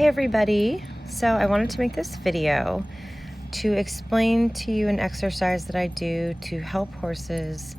Hey everybody, so I wanted to make this video to explain to you an exercise that I do to help horses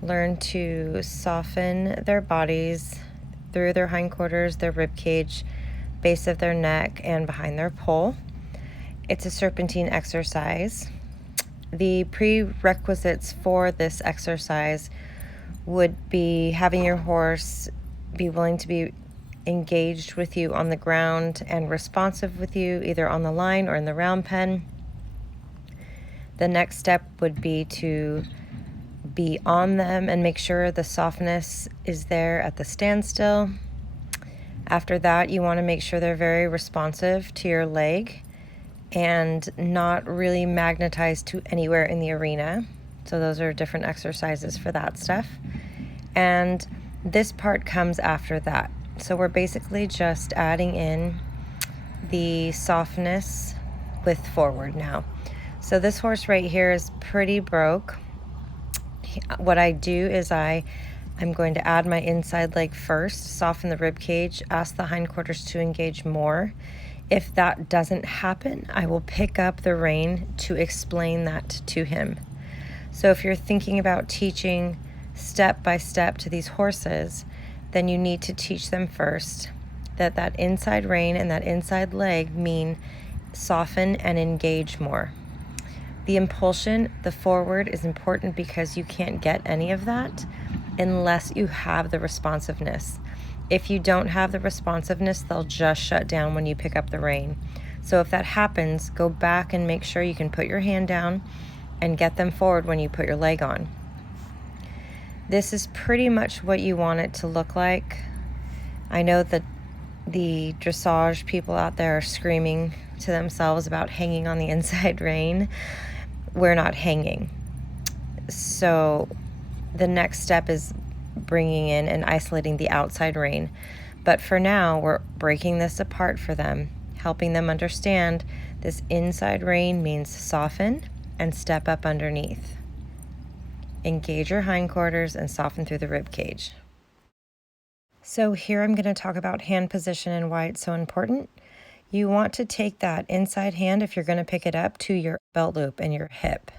learn to soften their bodies through their hindquarters, their rib cage, base of their neck, and behind their poll. It's a serpentine exercise. The prerequisites for this exercise would be having your horse be willing to be engaged with you on the ground and responsive with you either on the line or in the round pen. The next step would be to be on them and make sure the softness is there at the standstill. After that, you want to make sure they're very responsive to your leg and not really magnetized to anywhere in the arena. So those are different exercises for that stuff. And this part comes after that. So we're basically just adding in the softness with forward now. So this horse right here is pretty broke. What I do is I'm going to add my inside leg first, soften the rib cage, ask the hindquarters to engage more. If that doesn't happen, I will pick up the rein to explain that to him. So if you're thinking about teaching step by step to these horses, then you need to teach them first that inside rein and that inside leg mean soften and engage more. The impulsion, the forward, is important because you can't get any of that unless you have the responsiveness. If you don't have the responsiveness, they'll just shut down when you pick up the rein. So if that happens, go back and make sure you can put your hand down and get them forward when you put your leg on. This is pretty much what you want it to look like. I know that the dressage people out there are screaming to themselves about hanging on the inside rein. We're not hanging. So the next step is bringing in and isolating the outside rein. But for now, we're breaking this apart for them, helping them understand this inside rein means soften and step up underneath. Engage your hindquarters and soften through the rib cage. So here I'm going to talk about hand position and why it's so important. You want to take that inside hand, if you're going to pick it up, to your belt loop and your hip.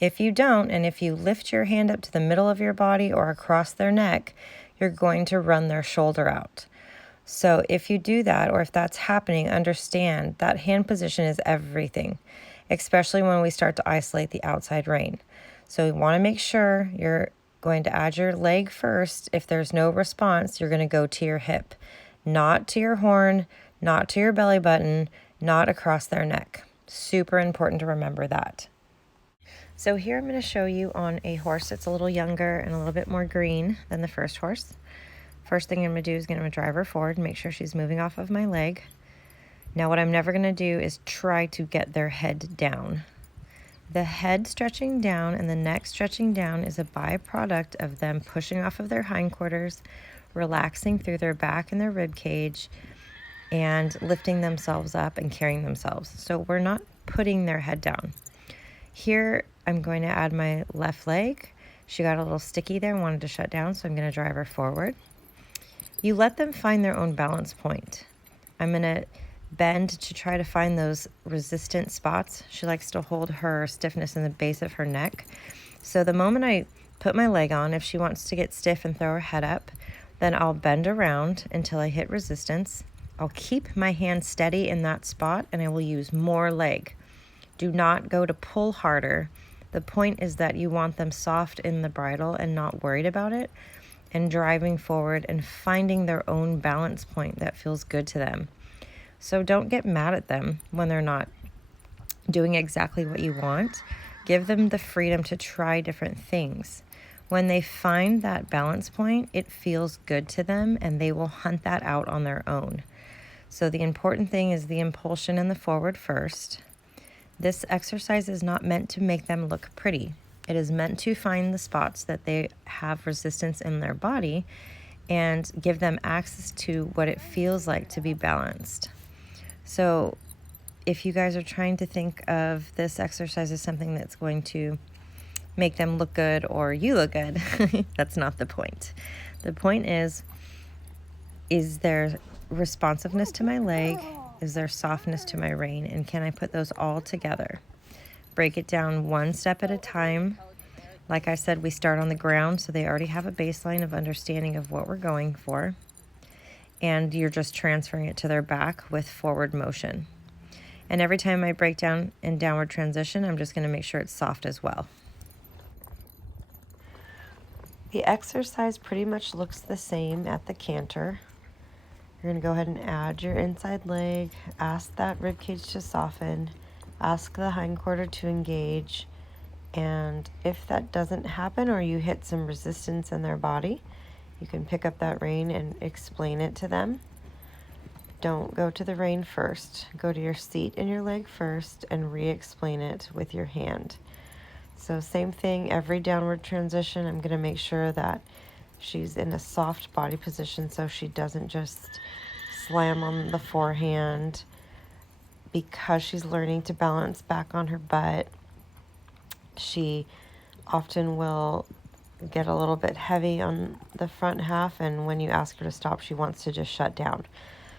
If you don't, and if you lift your hand up to the middle of your body or across their neck, you're going to run their shoulder out. So if you do that, or if that's happening, understand that hand position is everything, especially when we start to isolate the outside rein. So you want to make sure you're going to add your leg first. If there's no response, you're going to go to your hip, not to your horn, not to your belly button, not across their neck. Super important to remember that. So here I'm going to show you on a horse that's a little younger and a little bit more green than the first horse. First thing I'm going to do is going to drive her forward and make sure she's moving off of my leg. Now what I'm never going to do is try to get their head down. The head stretching down and the neck stretching down is a byproduct of them pushing off of their hindquarters, relaxing through their back and their rib cage, and lifting themselves up and carrying themselves. So we're not putting their head down. Here I'm going to add my left leg. She got a little sticky there and wanted to shut down, so I'm going to drive her forward. You let them find their own balance point. I'm going to bend to try to find those resistant spots. She likes to hold her stiffness in the base of her neck. So the moment I put my leg on, if she wants to get stiff and throw her head up, then I'll bend around until I hit resistance. I'll keep my hand steady in that spot and I will use more leg. Do not go to pull harder. The point is that you want them soft in the bridle and not worried about it, and driving forward and finding their own balance point that feels good to them. So don't get mad at them when they're not doing exactly what you want. Give them the freedom to try different things. When they find that balance point, it feels good to them and they will hunt that out on their own. So the important thing is the impulsion and the forward first. This exercise is not meant to make them look pretty. It is meant to find the spots that they have resistance in their body and give them access to what it feels like to be balanced. So if you guys are trying to think of this exercise as something that's going to make them look good or you look good, that's not the point. The point is there responsiveness to my leg? Is there softness to my rein? And can I put those all together? Break it down one step at a time. Like I said, we start on the ground, so they already have a baseline of understanding of what we're going for. And you're just transferring it to their back with forward motion. And every time I break down in downward transition, I'm just going to make sure it's soft as well. The exercise pretty much looks the same at the canter. You're going to go ahead and add your inside leg, ask that rib cage to soften, ask the hindquarter to engage, and if that doesn't happen or you hit some resistance in their body, you can pick up that rein and explain it to them. Don't go to the rein first. Go to your seat and your leg first and re-explain it with your hand. So same thing, every downward transition, I'm going to make sure that she's in a soft body position so she doesn't just slam on the forehand. Because she's learning to balance back on her butt, she often will get a little bit heavy on the front half, and when you ask her to stop, she wants to just shut down.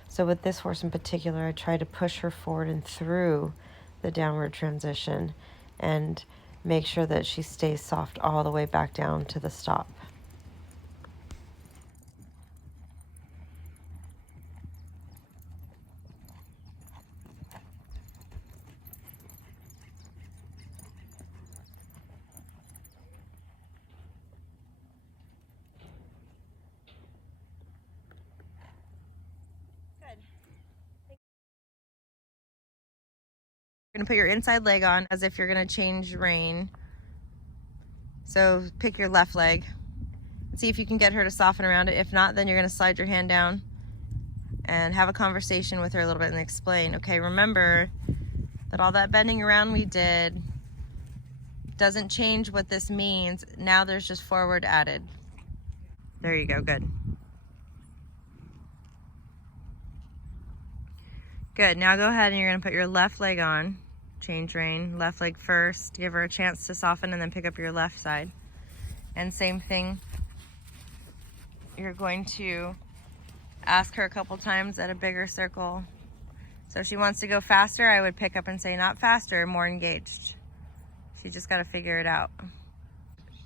So with this horse in particular, I try to push her forward and through the downward transition and make sure that she stays soft all the way back down to the stop. You're going to put your inside leg on as if you're going to change rein. So pick your left leg. See if you can get her to soften around it. If not, then you're going to slide your hand down and have a conversation with her a little bit and explain, okay, remember that all that bending around we did doesn't change what this means. Now there's just forward added. There you go, good. Good, now go ahead and you're going to put your left leg on. Change rein, left leg first, give her a chance to soften and then pick up your left side. And same thing, you're going to ask her a couple times at a bigger circle. So if she wants to go faster, I would pick up and say not faster, more engaged. She just got to figure it out.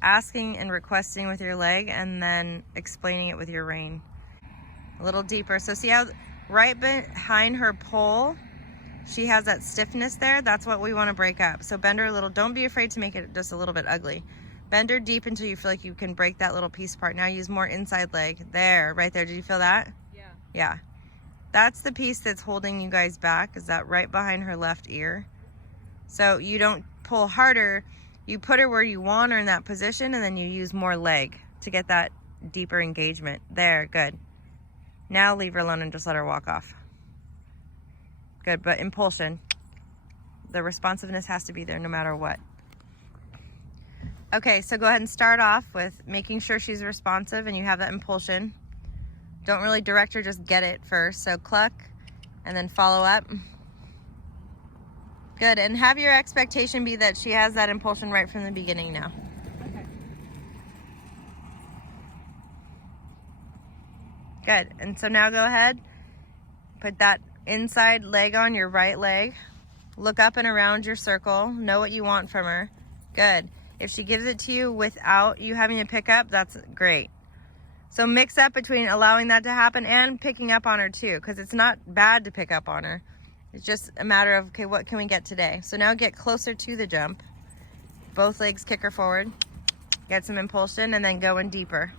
Asking and requesting with your leg and then explaining it with your rein. A little deeper. So see how right behind her pole, she has that stiffness there. That's what we want to break up. So bend her a little. Don't be afraid to make it just a little bit ugly. Bend her deep until you feel like you can break that little piece apart. Now use more inside leg. There, right there. Did you feel that? Yeah. Yeah. That's the piece that's holding you guys back, is that right behind her left ear. So you don't pull harder. You put her where you want her in that position, and then you use more leg to get that deeper engagement. There, good. Now leave her alone and just let her walk off. Good, but impulsion. The responsiveness has to be there no matter what. Okay, so go ahead and start off with making sure she's responsive and you have that impulsion. Don't really direct her, just get it first. So cluck and then follow up. Good, and have your expectation be that she has that impulsion right from the beginning now. Okay. Good, and so now go ahead, put that inside leg on your right leg. Look up and around your circle. Know what you want from her. Good. If she gives it to you without you having to pick up, that's great. So mix up between allowing that to happen and picking up on her too, because it's not bad to pick up on her. It's just a matter of, okay, what can we get today? So now get closer to the jump. Both legs kick her forward. Get some impulsion and then go in deeper.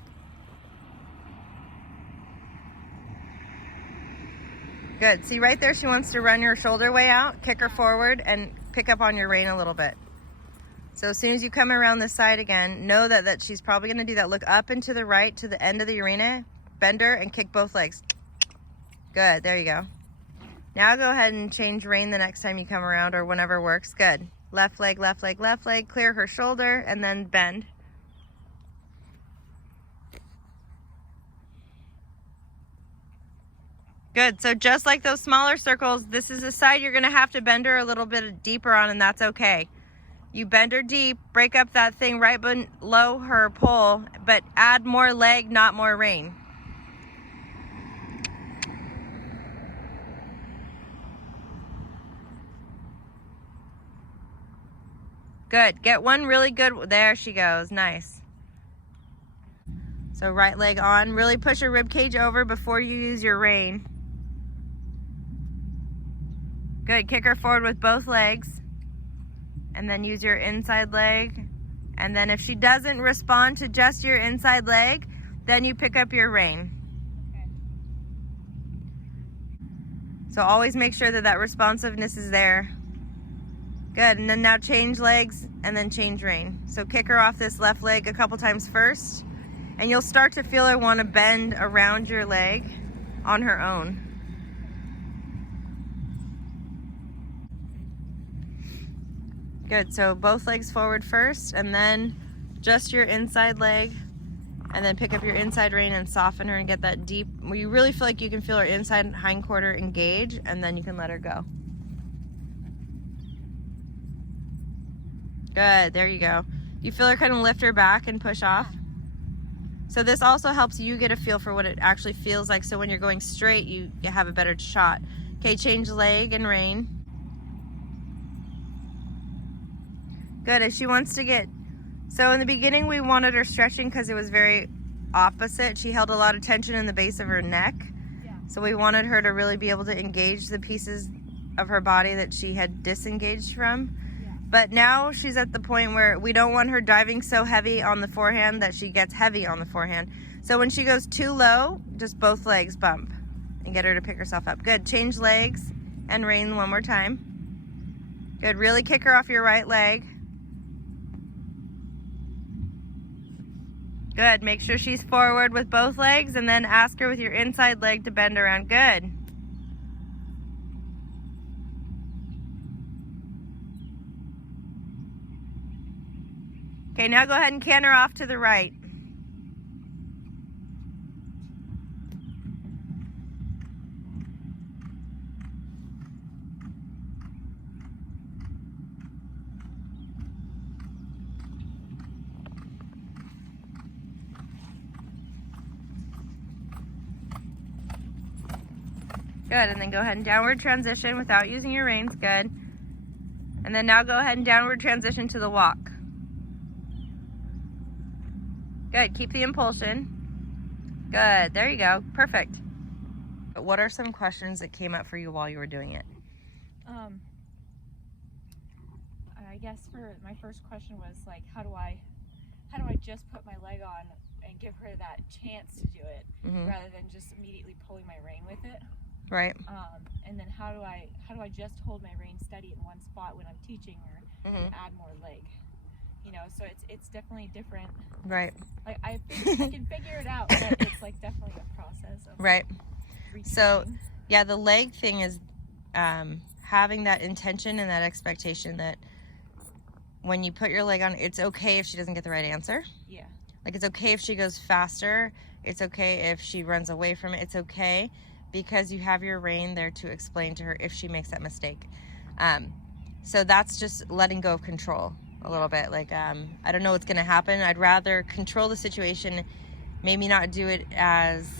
Good. See right there, she wants to run your shoulder way out. Kick her forward and pick up on your rein a little bit. So as soon as you come around this side again, know that she's probably going to do that. Look up and to the right to the end of the arena. Bend her and kick both legs. Good. There you go. Now go ahead and change rein the next time you come around or whenever works. Good. Left leg, left leg, left leg. Clear her shoulder and then bend. Good. So just like those smaller circles, this is a side you're going to have to bend her a little bit deeper on, and that's okay. You bend her deep, break up that thing right below her pole, but add more leg, not more rein. Good. Get one really good. There she goes. Nice. So right leg on. Really push your rib cage over before you use your rein. Good. Kick her forward with both legs. And then use your inside leg. And then if she doesn't respond to just your inside leg, then you pick up your rein. Okay. So always make sure that that responsiveness is there. Good, and then now change legs and then change rein. So kick her off this left leg a couple times first, and you'll start to feel her want to bend around your leg on her own. Good, so both legs forward first, and then just your inside leg, and then pick up your inside rein and soften her and get that deep, where you really feel like you can feel her inside hindquarter engage, and then you can let her go. Good, there you go. You feel her kind of lift her back and push off. So this also helps you get a feel for what it actually feels like, so when you're going straight, you have a better shot. Okay, change leg and rein. Good, if she wants to get, so in the beginning we wanted her stretching because it was very opposite. She held a lot of tension in the base of her neck. Yeah. So we wanted her to really be able to engage the pieces of her body that she had disengaged from. But now she's at the point where we don't want her diving so heavy on the forehand that she gets heavy on the forehand. So when she goes too low, just both legs bump and get her to pick herself up. Good, change legs and rein one more time. Good, really kick her off your right leg. Good, make sure she's forward with both legs and then ask her with your inside leg to bend around. Good. Okay, now go ahead and canter off to the right. Good, and then go ahead and downward transition without using your reins. Good. And then now go ahead and downward transition to the walk. Good, keep the impulsion. Good, there you go, perfect. What are some questions that came up for you while you were doing it? I guess for my first question was like, how do I just put my leg on and give her that chance to do it, rather than just immediately pulling my rein with it? Right. And then how do I just hold my rein steady in one spot when I'm teaching her and add more leg? You know, so it's definitely different. Right. Like I can figure it out, but it's like definitely a process of right. retraining. So yeah, the leg thing is having that intention and that expectation that when you put your leg on, it's okay if she doesn't get the right answer. Yeah. Like it's okay if she goes faster. It's okay if she runs away from it. It's okay because you have your rein there to explain to her if she makes that mistake. So that's just letting go of control a little bit. Like, I don't know what's going to happen. I'd rather control the situation, maybe not do it as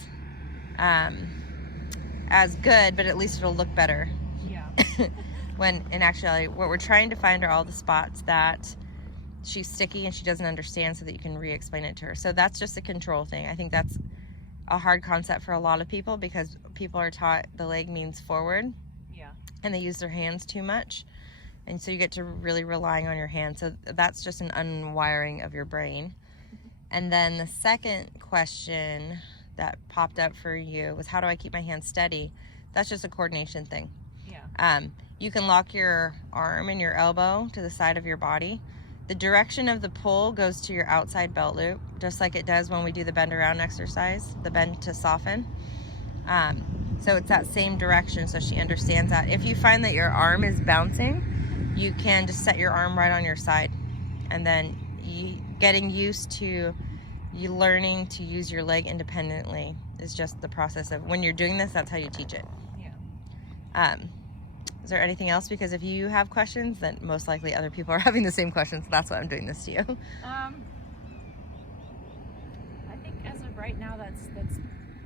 good, but at least it'll look better. Yeah. When in actuality, what we're trying to find are all the spots that she's sticky and she doesn't understand, so that you can re-explain it to her. So that's just a control thing. I think that's a hard concept for a lot of people because people are taught the leg means forward. Yeah. And they use their hands too much. And so you get to really relying on your hands. So that's just an unwiring of your brain. And then the second question that popped up for you was, how do I keep my hands steady? That's just a coordination thing. Yeah. You can lock your arm and your elbow to the side of your body. The direction of the pull goes to your outside belt loop, just like it does when we do the bend around exercise, the bend to soften. So it's that same direction, so she understands that. If you find that your arm is bouncing, you can just set your arm right on your side. And then getting used to you learning to use your leg independently is just the process of when you're doing this, that's how you teach it. Yeah. Is there anything else? Because if you have questions, then most likely other people are having the same questions. So that's why I'm doing this to you. I think as of right now, that's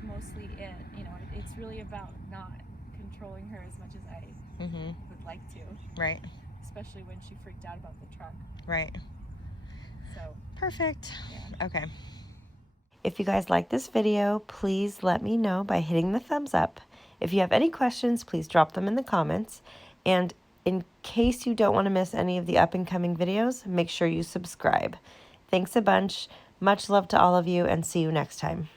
mostly it. You know, it's really about not controlling her as much as I would like to. Right. especially when she freaked out about the truck. Right. So Perfect. yeah. Okay. If you guys like this video, please let me know by hitting the thumbs up. If you have any questions, please drop them in the comments. And in case you don't want to miss any of the up and coming videos, make sure you subscribe. Thanks a bunch. Much love to all of you, and see you next time.